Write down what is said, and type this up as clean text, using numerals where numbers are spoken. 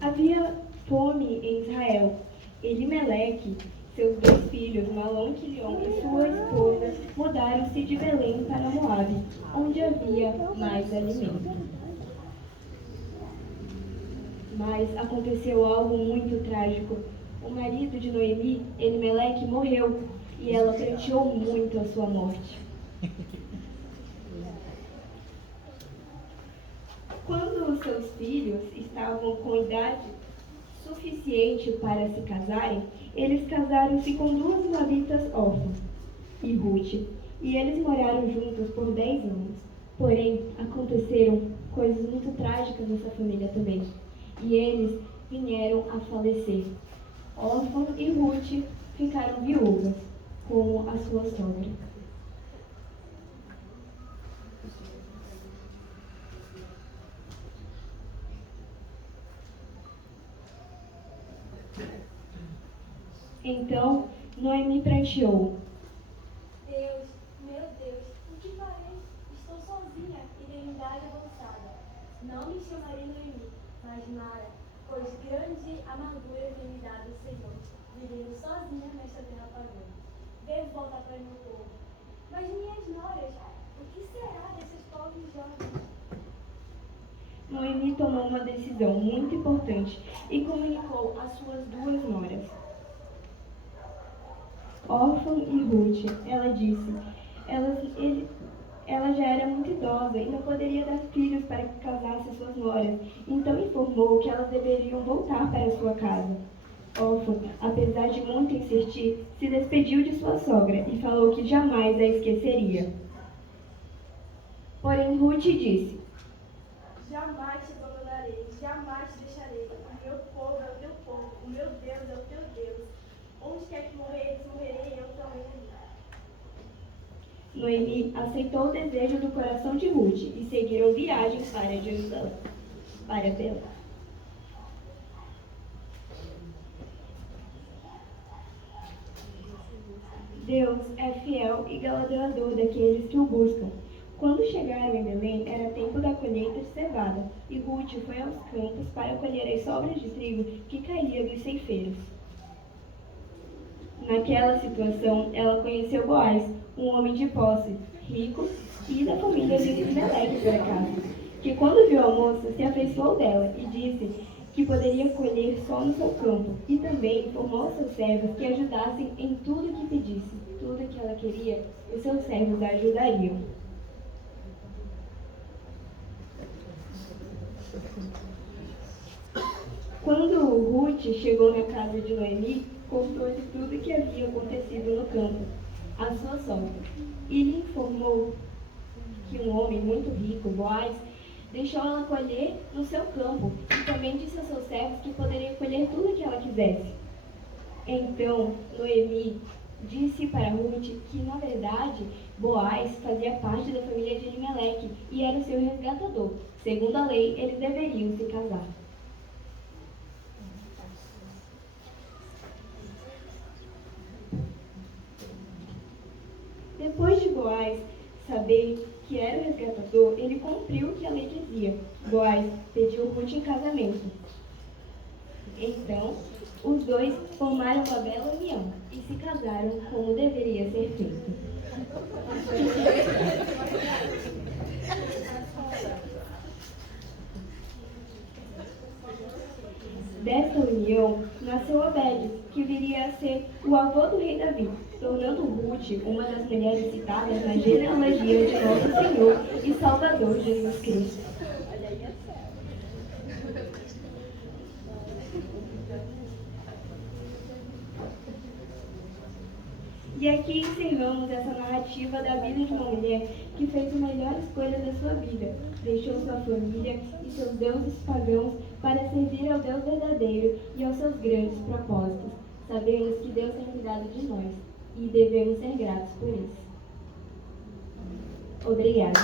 Havia fome em Israel. Elimeleque, seus 2 filhos, Malom e Quilion, e sua esposa, mudaram-se de Belém para Moabe, onde havia mais alimento. Mas aconteceu algo muito trágico. O marido de Noemi, Elimeleque, morreu, e ela pranteou muito a sua morte. Quando os seus filhos estavam com idade suficiente para se casarem, eles casaram-se com 2 moabitas, Orfa e Rute, e eles moraram juntos por 10 anos. Porém, aconteceram coisas muito trágicas nessa família também, e eles vieram a falecer. Orfa e Rute ficaram viúvas, como a sua sogra. Então, Noemi pranteou. Deus, meu Deus, o que farei? Estou sozinha e de idade avançada. Não me chamarei Noemi, mas Mara, pois grande amargura tem me dado o Senhor, vivendo sozinha nesta terra pagã. Devo voltar para meu povo. Mas minhas noras, o que será desses pobres jovens? Noemi tomou uma decisão muito importante e comunicou às suas 2 noras, Orfa e Rute. Ela disse, ela já era muito idosa e não poderia dar filhos para que casasse suas noras, então informou que elas deveriam voltar para sua casa. Orfa, apesar de muito insistir, se despediu de sua sogra e falou que jamais a esqueceria. Porém, Rute disse, Jamais te abandonarei, jamais te deixarei. O meu povo é o teu povo, o meu Deus é o teu Deus. Onde quer que morreres, morrerei eu também ali. Noemi aceitou o desejo do coração de Rute e seguiram viagem para Jerusalém, para Belém. Deus é fiel e galardoador daqueles que o buscam. Quando chegaram em Belém, era tempo da colheita de cevada, e Rute foi aos campos para colher as sobras de trigo que caía dos ceifeiros. Naquela situação, ela conheceu Boaz, um homem de posse, rico e da família de Elimeleque, por acaso, que quando viu a moça, se afeiçoou dela e disse que poderia colher só no seu campo, e também informou aos seus servos que ajudassem em tudo que pedisse. Tudo que ela queria, os seus servos a ajudariam. Quando Ruth chegou na casa de Noemi, contou-lhe tudo o que havia acontecido no campo, a sua sogra, e lhe informou que um homem muito rico, Boaz, deixou ela colher no seu campo, e também disse aos seus servos que poderia colher tudo o que ela quisesse. Então, Noemi disse para Ruth que, na verdade, Boaz fazia parte da família de Elimeleque e era o seu resgatador. Segundo a lei, eles deveriam se casar. Depois de Boaz saber que era o resgatador, ele cumpriu o que a lei dizia. Boaz pediu Ruth em casamento. Então, os dois formaram uma bela união e se casaram como deveria ser feito. Dessa união nasceu Obed, que viria a ser o avô do rei Davi, tornando Ruth uma das mulheres citadas na genealogia de nosso Senhor e Salvador Jesus Cristo. E aqui encerramos essa narrativa da vida de uma mulher que fez a melhor escolha da sua vida. Deixou sua família e seus deuses pagãos para servir ao Deus verdadeiro e aos seus grandes propósitos. Sabemos que Deus tem cuidado de nós e devemos ser gratos por isso. Obrigada.